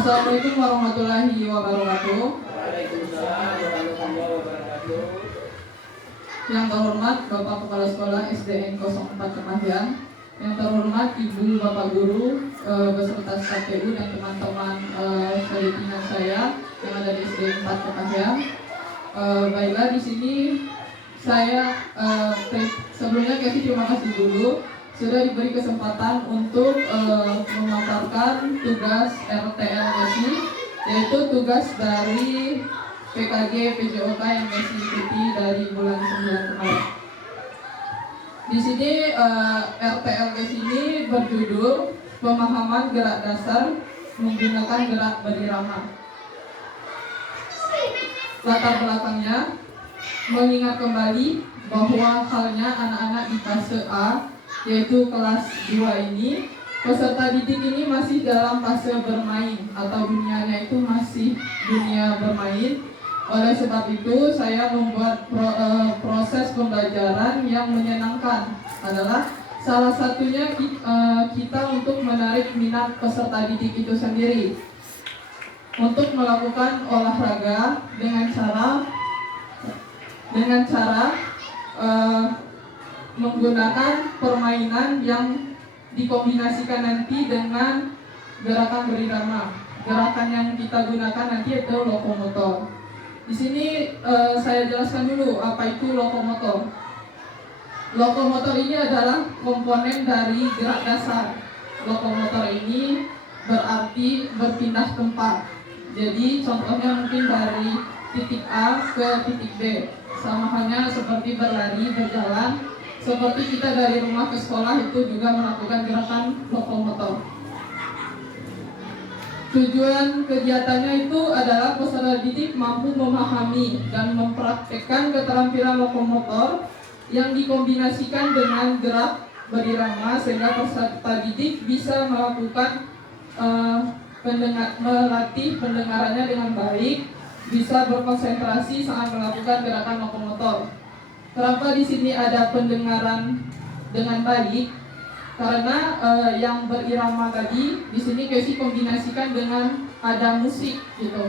Assalamualaikum warahmatullahi wabarakatuh. Waalaikumsalam warahmatullahi wabarakatuh. Yang terhormat Bapak Kepala Sekolah SDN 04 Kemahyan, yang terhormat Ibu Bapak Guru beserta staf TU dan teman-teman selidikan saya yang ada di SDN 4 Kemahyan. Baiklah, di sini saya sebelumnya terima kasih dulu sudah diberi kesempatan untuk memaparkan tugas RTL GESI, yaitu tugas dari PKG PJOK yang GESI ikuti dari bulan 9 kemarin. Di sini RTL GESI ini berjudul Pemahaman Gerak Dasar Menggunakan Gerak Berirama. Latar belakangnya, mengingat kembali bahwa halnya anak-anak di fase A, yaitu kelas 2 ini, peserta didik ini masih dalam fase bermain atau dunianya itu masih dunia bermain. Oleh sebab itu saya membuat proses pembelajaran yang menyenangkan adalah salah satunya kita untuk menarik minat peserta didik itu sendiri untuk melakukan olahraga dengan cara menggunakan permainan yang dikombinasikan nanti dengan gerakan berirama. Gerakan yang kita gunakan nanti itu lokomotor. Di sini saya jelaskan dulu apa itu lokomotor. Lokomotor ini adalah komponen dari gerak dasar. Lokomotor ini berarti berpindah tempat. Jadi contohnya mungkin dari titik A ke titik B. Sama halnya seperti berlari, berjalan. Seperti kita dari rumah ke sekolah itu juga melakukan gerakan lokomotor. Tujuan kegiatannya itu adalah peserta didik mampu memahami dan mempraktekkan keterampilan lokomotor yang dikombinasikan dengan gerak berirama sehingga peserta didik bisa melakukan melatih pendengarannya dengan baik, bisa berkonsentrasi saat melakukan gerakan lokomotor. Kenapa di sini ada pendengaran dengan baik? Karena yang berirama tadi di sini GESI kombinasikan dengan ada musik gitu.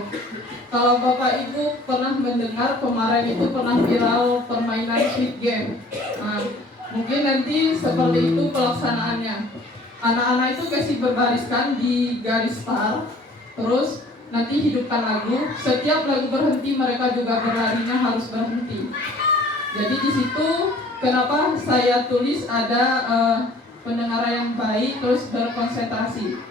Kalau Bapak Ibu pernah mendengar kemarin itu pernah viral permainan Squid Game. Nah, mungkin nanti seperti itu pelaksanaannya. Anak-anak itu GESI berbariskan di garis start, terus nanti hidupkan lagu. Setiap lagu berhenti mereka juga berlarinya harus berhenti. Jadi di situ kenapa saya tulis ada pendengaran yang baik terus berkonsentrasi.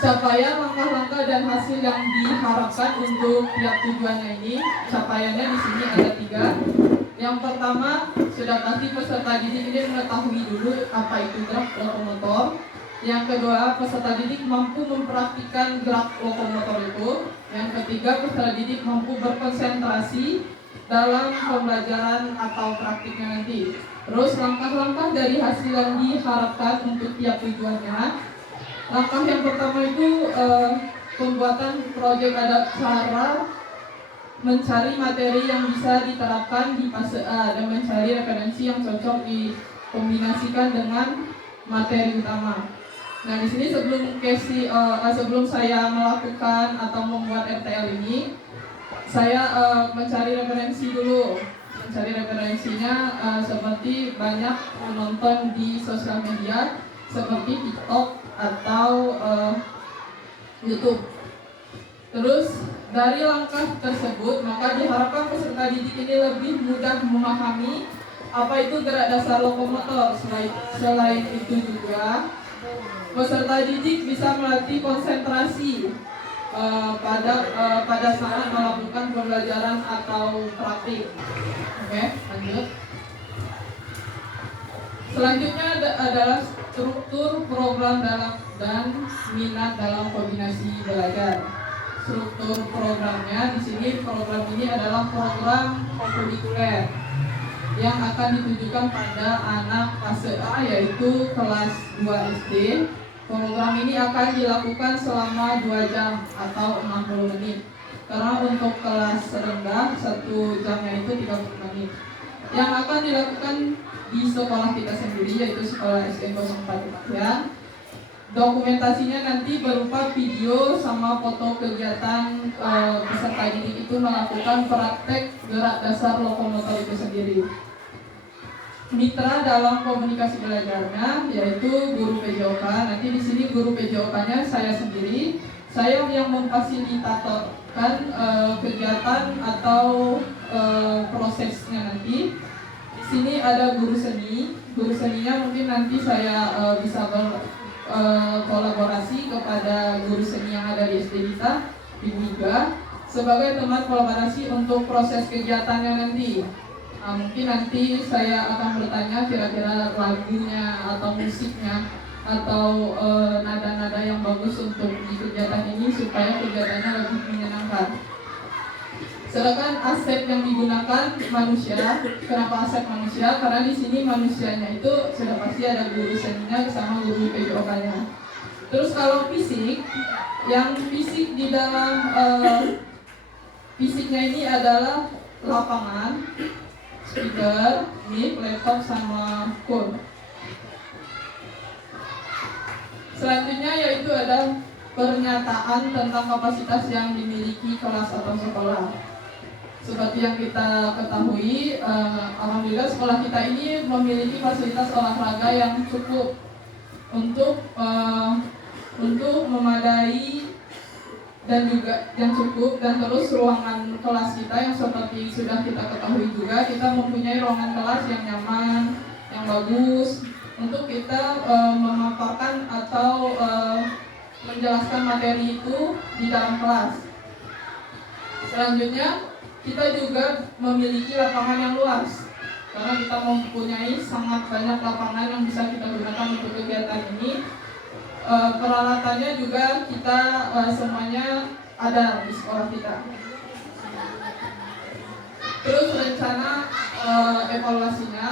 Capaian langkah-langkah dan hasil yang diharapkan untuk tiap tujuannya ini, capaiannya di sini ada 3. Yang pertama, sudah pasti peserta didik ini mengetahui dulu apa itu gerak lokomotor. Yang kedua, peserta didik mampu mempraktikkan gerak lokomotor itu. Yang ketiga, peserta didik mampu berkonsentrasi dalam pembelajaran atau praktiknya nanti. Terus langkah-langkah dari hasil yang diharapkan untuk tiap tujuannya. Langkah yang pertama itu pembuatan proyek ada cara mencari materi yang bisa diterapkan di fase A dan mencari referensi yang cocok dikombinasikan dengan materi utama. Nah di sini sebelum saya melakukan atau membuat RTL ini, saya mencari referensi dulu. Mencari referensinya seperti banyak menonton di sosial media seperti TikTok atau YouTube. Terus dari langkah tersebut maka diharapkan peserta didik ini lebih mudah memahami apa itu gerak dasar lokomotor. Selain itu juga peserta didik bisa melatih konsentrasi pada saat melakukan pembelajaran atau praktik. Oke, lanjut. Selanjutnya adalah struktur program dan minat dalam kombinasi belajar. Struktur programnya di sini program ini adalah program kurikuler yang akan ditujukan pada anak fase A yaitu kelas 2 SD. Program ini akan dilakukan selama 2 jam atau 60 menit. Karena untuk kelas rendah 1 jamnya itu 30 menit. Yang akan dilakukan di sekolah kita sendiri yaitu sekolah SDN 04 Kemahyan. Dokumentasinya nanti berupa video sama foto kegiatan peserta didik itu melakukan praktek gerak dasar lokomotor itu sendiri. Mitra dalam komunikasi belajarnya yaitu guru PJOK. Nanti di sini guru PJOK-nya saya sendiri. Saya yang memfasilitatorkan kegiatan atau prosesnya nanti. Di sini ada guru seni. Guru seninya mungkin nanti saya bisa kolaborasi kepada guru seni yang ada di SD Dita, Ibu Iga, sebagai teman kolaborasi untuk proses kegiatannya nanti. Mungkin nanti saya akan bertanya kira-kira lagunya atau musiknya atau nada-nada yang bagus untuk di kegiatan ini supaya kegiatannya lebih menyenangkan. Sedangkan aset yang digunakan manusia. Kenapa aset manusia? Karena di sini manusianya itu sudah pasti ada guru seninya sama guru PJOK-nya. Terus kalau fisik, yang fisik di dalam fisiknya ini adalah lapangan, speaker, mic, laptop, sama phone. Selanjutnya yaitu ada pernyataan tentang kapasitas yang dimiliki kelas atau sekolah. Seperti yang kita ketahui, alhamdulillah sekolah kita ini memiliki fasilitas olahraga yang cukup untuk memadai dan juga yang cukup, dan terus ruangan kelas kita yang seperti sudah kita ketahui juga, kita mempunyai ruangan kelas yang nyaman, yang bagus untuk kita memaparkan atau menjelaskan materi itu di dalam kelas. Selanjutnya kita juga memiliki lapangan yang luas karena kita mempunyai sangat banyak lapangan yang bisa kita gunakan untuk kegiatan ini. Peralatannya juga kita semuanya ada di sekolah kita. Terus rencana evaluasinya,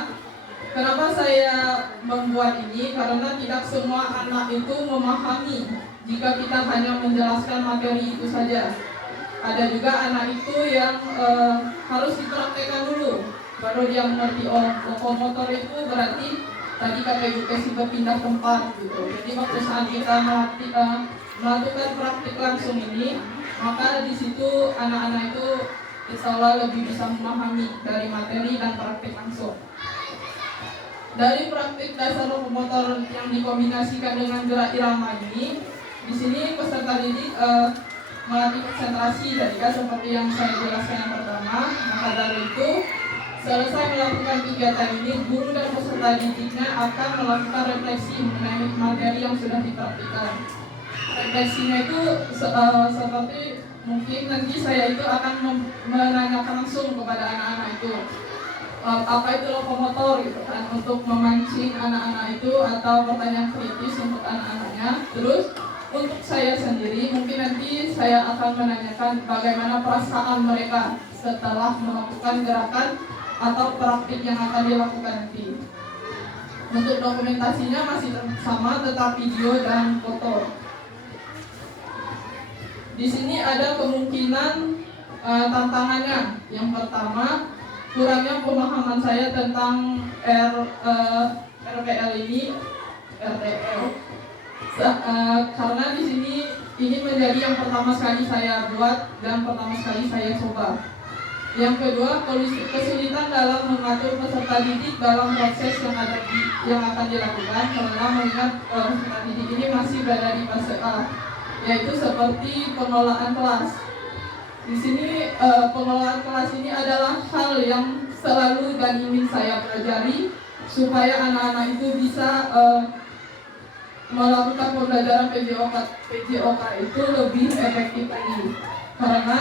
kenapa saya membuat ini? Karena tidak semua anak itu memahami jika kita hanya menjelaskan materi itu saja. Ada juga anak itu yang harus dipraktekkan dulu, baru dia mengerti. Lokomotor itu berarti tadi KPGUPS berpindah tempat gitu. Jadi waktu saat kita melakukan praktik langsung ini, maka di situ anak-anak itu insya Allah lebih bisa memahami dari materi dan praktik langsung. Dari praktik dasar lokomotor yang dikombinasikan dengan gerak irama ini, di sini peserta didik melatih konsentrasi tadi kan seperti yang saya jelaskan yang pertama. Maka dari itu, selesai melakukan kegiatan ini, guru dan peserta didiknya akan melakukan refleksi mengenai materi yang sudah dipraktikkan. Refleksinya itu seperti mungkin nanti saya itu akan menanyakan langsung kepada anak-anak itu apa itu lokomotor gitu kan, untuk memancing anak-anak itu atau pertanyaan kritis untuk anak-anaknya. Terus untuk saya sendiri mungkin nanti saya akan menanyakan bagaimana perasaan mereka setelah melakukan gerakan atau praktik yang akan dilakukan nanti. Untuk dokumentasinya masih sama, tetap video dan foto. Di sini ada kemungkinan tantangannya. Yang pertama, kurangnya pemahaman saya tentang RPL ini, RTL. Karena di sini ini menjadi yang pertama sekali saya buat dan pertama sekali saya coba. Yang kedua, kesulitan dalam mengatur peserta didik dalam proses yang akan dilakukan, karena mengingat peserta didik ini masih berada di fase A, yaitu seperti pengelolaan kelas. Di sini pengelolaan kelas ini adalah hal yang selalu dan ingin saya pelajari supaya anak-anak itu bisa melakukan pembelajaran PJOK itu lebih efektif lagi. Karena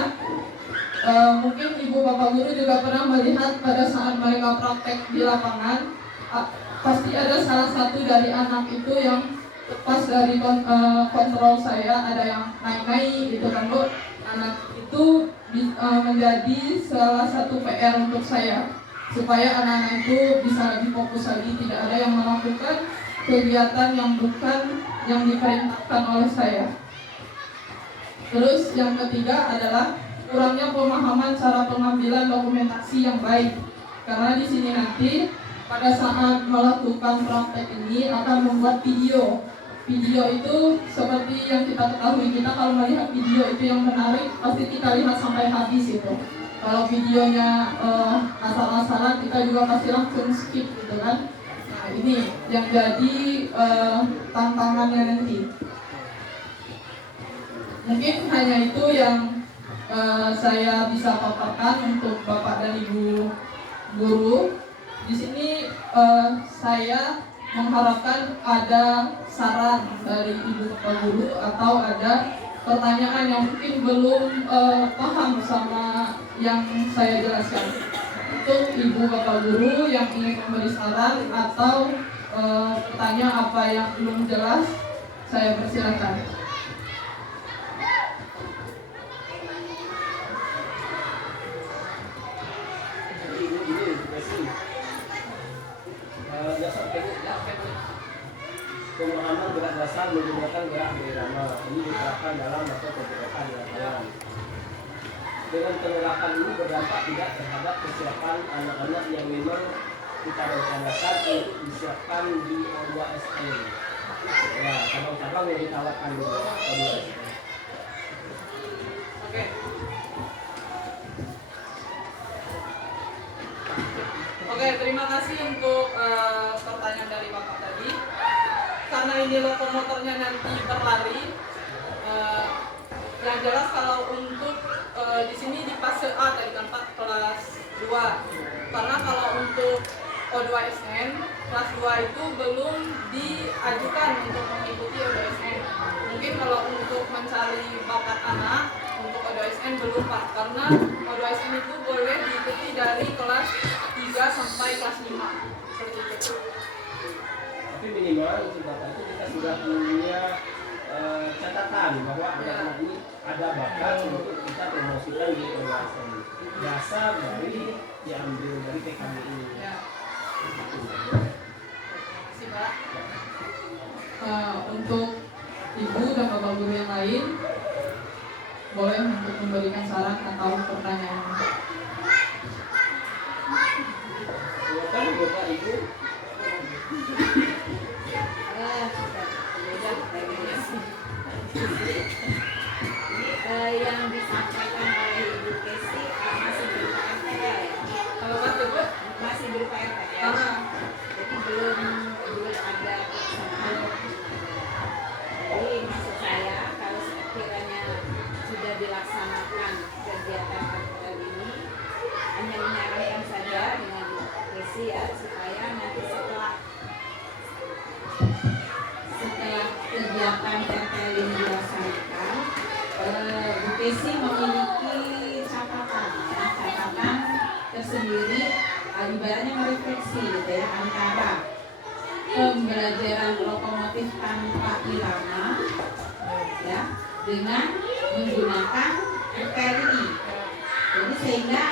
mungkin ibu bapak guru juga pernah melihat pada saat mereka praktek di lapangan, pasti ada salah satu dari anak itu yang lepas dari kontrol saya, ada yang naik-naik gitu kan Bu. Anak itu menjadi salah satu PR untuk saya, supaya anak-anak itu bisa lebih fokus lagi, tidak ada yang melakukan kegiatan yang bukan yang diperintahkan oleh saya. Terus yang ketiga adalah kurangnya pemahaman cara pengambilan dokumentasi yang baik. Karena di sini nanti pada saat melakukan praktek ini akan membuat video. video itu seperti yang kita ketahui, kita kalau melihat video itu yang menarik pasti kita lihat sampai habis itu. Kalau videonya asal-asalan kita juga pasti langsung skip gitu kan. Nah, ini yang jadi tantangannya nanti. Mungkin hanya itu yang saya bisa paparkan untuk Bapak dan Ibu guru. Di sini saya mengharapkan ada saran dari Ibu Bapak guru atau ada pertanyaan yang mungkin belum paham sama yang saya jelaskan. Untuk Ibu Bapak guru yang ingin memberi saran atau bertanya apa yang belum jelas, saya persilakan. Pemahaman gerak dasar menggunakan gerak berirama ini diterapkan dalam masa pergerakan di lapangan. Dengan penolakan ini berdampak tidak terhadap kesiapan anak-anak yang memang kita rencanakan untuk disiapkan di O2SN. Ya, cabang-cabang yang ditawarkan di O2SN. Oke. Oke, terima kasih untuk pertanyaan dari Bapak tadi. Karena ini lokomotornya nanti berlari, yang jelas kalau untuk di sini di fase A dari tempat kelas 2. Karena kalau untuk O2SN kelas 2 itu belum diajukan untuk mengikuti O2SN. Mungkin kalau untuk mencari bakat anak untuk O2SN belum Pak, karena O2SN itu boleh diikuti dari kelas 3 sampai kelas 5 seperti itu. Tapi minimal untuk bapak itu kita sudah punya catatan bahwa anak-anak ini ada bakat untuk kita promosikan di O2SN. Jasa dari diambil dari PKB ini. Ya. Terima kasih Pak. Untuk Ibu dan Bapak guru yang lain, boleh untuk memberikan saran atau pertanyaan. Silakan Bapak Ibu. Yang disampaikan oleh Ibu Kesi masih berupa RTL ya? Kalau Mas Ibu, Masih berupa RTL. Jadi belum ada pelaksanaan. Jadi maksud saya kalau sekiranya sudah dilaksanakan kegiatan RTL ini, hanya menyarankan saja dengan Ibu Kesi ya, supaya nanti setelah kegiatan RTL ini dilaksanakan, Bu Kesi memiliki catatan tersendiri, ibaratnya merefleksi gitu ya, antara pembelajaran lokomotif tanpa irama ya dengan menggunakan RTL ini. Jadi sehingga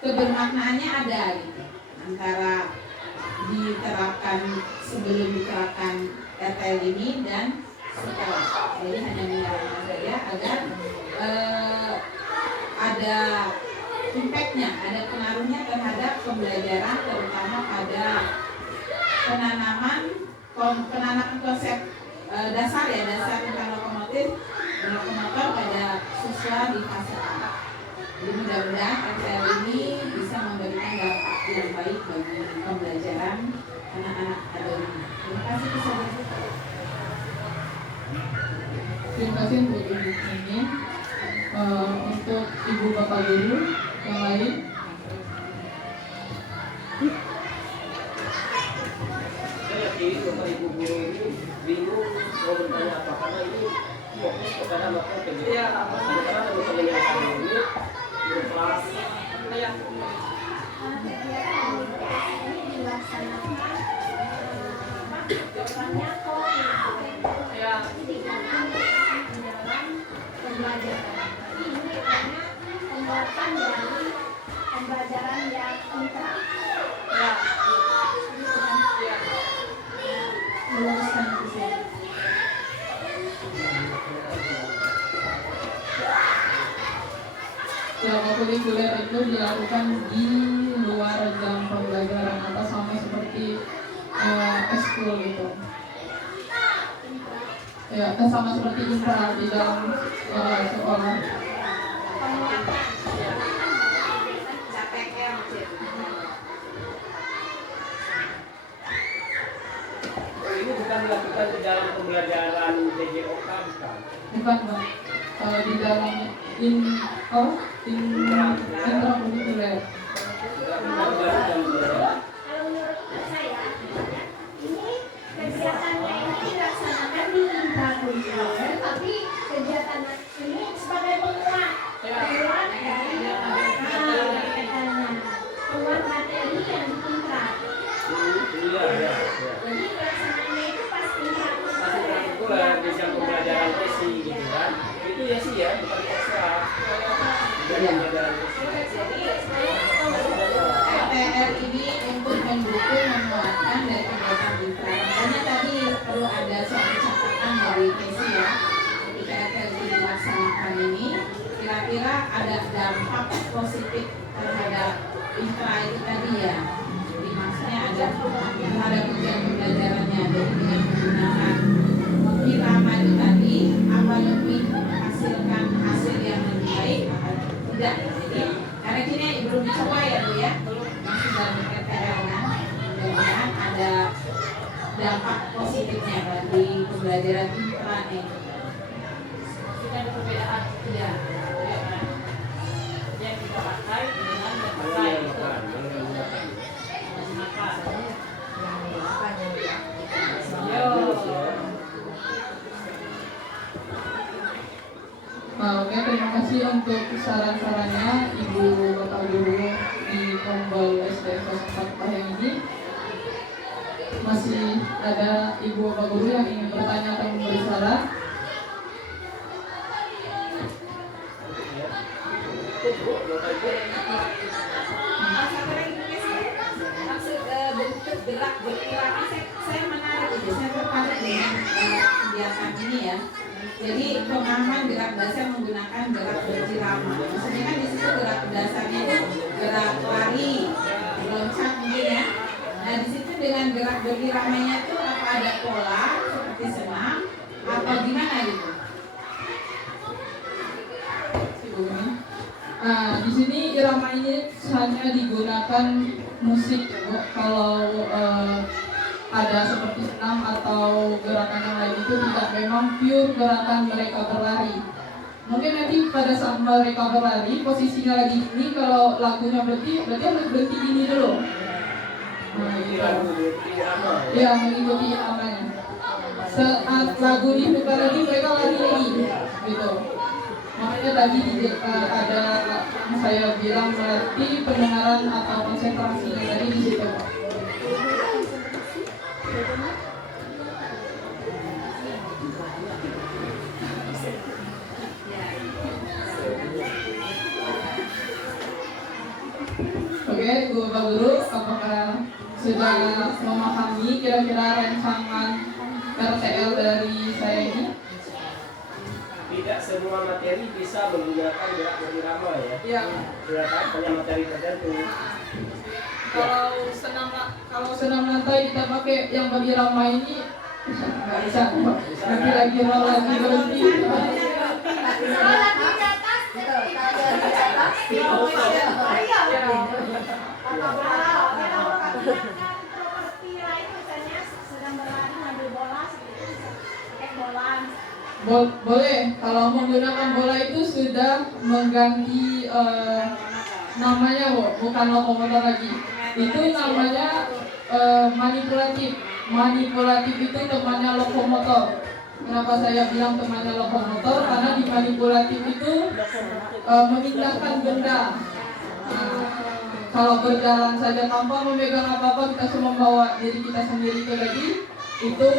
kebermaknaannya ada gitu, antara diterapkan sebelum diterapkan RTL ini dan setelah. Jadi hanya menyarankan saja agar ada impactnya, ada pengaruhnya terhadap pembelajaran, terutama pada penanaman konsep dasar tentang lokomotor pada siswa di fase A. Jadi mudah-mudahan RTL ini bisa memberikan dampak yang baik bagi pembelajaran anak-anak pada ini. Terima kasih kesabaran. terima kasih untuk Ibu ini. Untuk Ibu Bapak guru yang lain, Saya yakin Bapak Ibu guru ini bingung mau bertanya apa karena ini fokus kepada melakukan kegiatan. Iya. Sementara teman-teman yang ada ini berkelas. ya. Kegiatan ini dilaksanakan programnya Ya. dalam pembelajaran. Ini hanya pembuatan dari pembelajaran yang interaktif. Ya. Ini bukan Ya. meluruskan itu. Ya, kulikuler itu dilakukan di luar jam pembelajaran atau sama seperti ekskul gitu. Ya, sama seperti intra di dalam sekolah. Penguatan KPM. Ini bukan dilakukan di dalam pembelajaran TJOK bukan? Bukan Bang. Kalau di dalam intrakurikuler. Kalau menurut saya, ini kegiatannya ini dilaksanakan di intrakurikuler, tapi kegiatan ini sebagai penguat dari penguat materi yang di intra. Iya. Jadi pelaksanaannya itu pas intrakurikuler. Itu di jam pembelajaran TESI gitu kan? Itu ya sih ya, bukan ekstra. Pembelajaran TESI. KPR ini untuk mendukung menguatkan dari kegiatan intra. Makanya tadi perlu ada suatu catatan dari KESI ya. Ketika RTL dilaksanakan ini, kira-kira ada dampak positif terhadap intra itu tadi ya. Jadi maksudnya ada terhadap kegiatan pembelajarannya. Jadi dengan menggunakan irama itu tadi, apa lebih menghasilkan hasil yang lebih baik atau tidak? Jadi karena ini belum dicoba ya Bu ya, masih dalam RTL kan. Mudah-mudahan ada dampak positifnya bagi pembelajaran intra nih. Kita ada perbedaan Ya. yang kita pakai dengan yang pakai itu Oke, terima kasih untuk saran-sarannya Ibu Bapak Guru di Ombol SDN 04 Pahang ini. Masih ada Ibu Bapak Guru yang ingin bertanya atau memberi saran? Maksud bentuk gerak berkira, saya menarik itu, saya tertarik dengan kegiatan ini ya. Jadi pemahaman gerak dasar menggunakan gerak bercirama. Maksudnya kan di situ gerak dasarnya itu gerak lari, loncat mungkin ya. Nah di situ dengan gerak berkiramanya itu apa ada pola seperti senam atau gimana gitu? Nah, di sini irama ini hanya digunakan musik. Kalau ada seperti senam atau gerakan yang lain itu tidak memang pure gerakan mereka berlari. Mungkin nanti pada saat mereka berlari posisinya lagi ini, kalau lagunya berhenti harus berhenti ini dulu. Nah, gitu. Ya, mengikuti iramanya. Saat lagu diputar lagi mereka lari lagi, gitu. Makanya tadi ada saya bilang melatih pendengaran atau konsentrasinya tadi di situ. Oke, Bu Bapak Guru, apakah sudah memahami kira-kira rancangan RTL dari saya ini? Tidak semua materi bisa menggunakan gerak berirama ya. Iya. Ya kan, hanya materi tertentu. Kalau senam lantai kita pakai yang berirama ini nggak bisa. Nanti lagi roll lagi berhenti. Kalau lagi di atas, kalau latihan properti lain misalnya sedang berlari ngambil bola seperti itu pakai bola. Boleh, kalau menggunakan bola itu sudah mengganti namanya, bukan lokomotor lagi. Itu namanya manipulatif. Manipulatif itu temannya lokomotor. Kenapa saya bilang temannya lokomotor? Karena di manipulatif itu memindahkan benda. Kalau berjalan saja tanpa memegang apa-apa, kita cuma membawa diri kita sendiri itu tadi, itu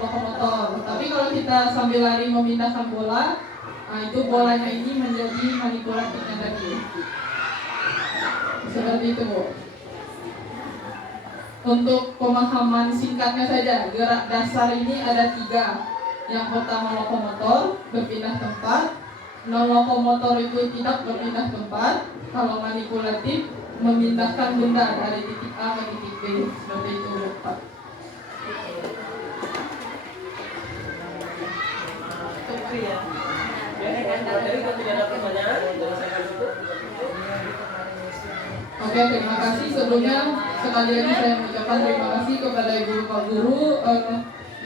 lokomotor. Tapi kalau kita sambil lari memindahkan bola, itu bolanya ini menjadi manipulatifnya tadi. Seperti itu, Bu. Untuk pemahaman singkatnya saja, gerak dasar ini ada 3. Yang pertama lokomotor, berpindah tempat. Non lokomotor itu tidak berpindah tempat. Kalau manipulatif, memindahkan benda dari titik A ke titik B. Seperti itu, Pak. materi ya. Materi itu tidak ada pertanyaan, dan saya akan tutup. Oke, terima kasih. Sebelumnya sekali lagi saya mengucapkan terima kasih kepada Ibu Bapak Guru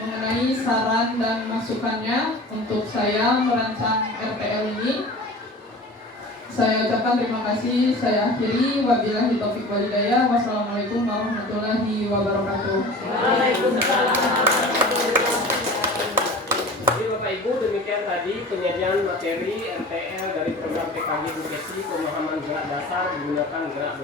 mengenai saran dan masukannya untuk saya merancang RPL ini. Saya ucapkan terima kasih. Saya akhiri. Wabillahi taufiq wal hidayah. Wassalamualaikum warahmatullahi wabarakatuh. Jadi Bapak Ibu, demikian tadi penyajian materi RTL dari program PKG Edukasi Pemahaman Gerak Dasar menggunakan gerak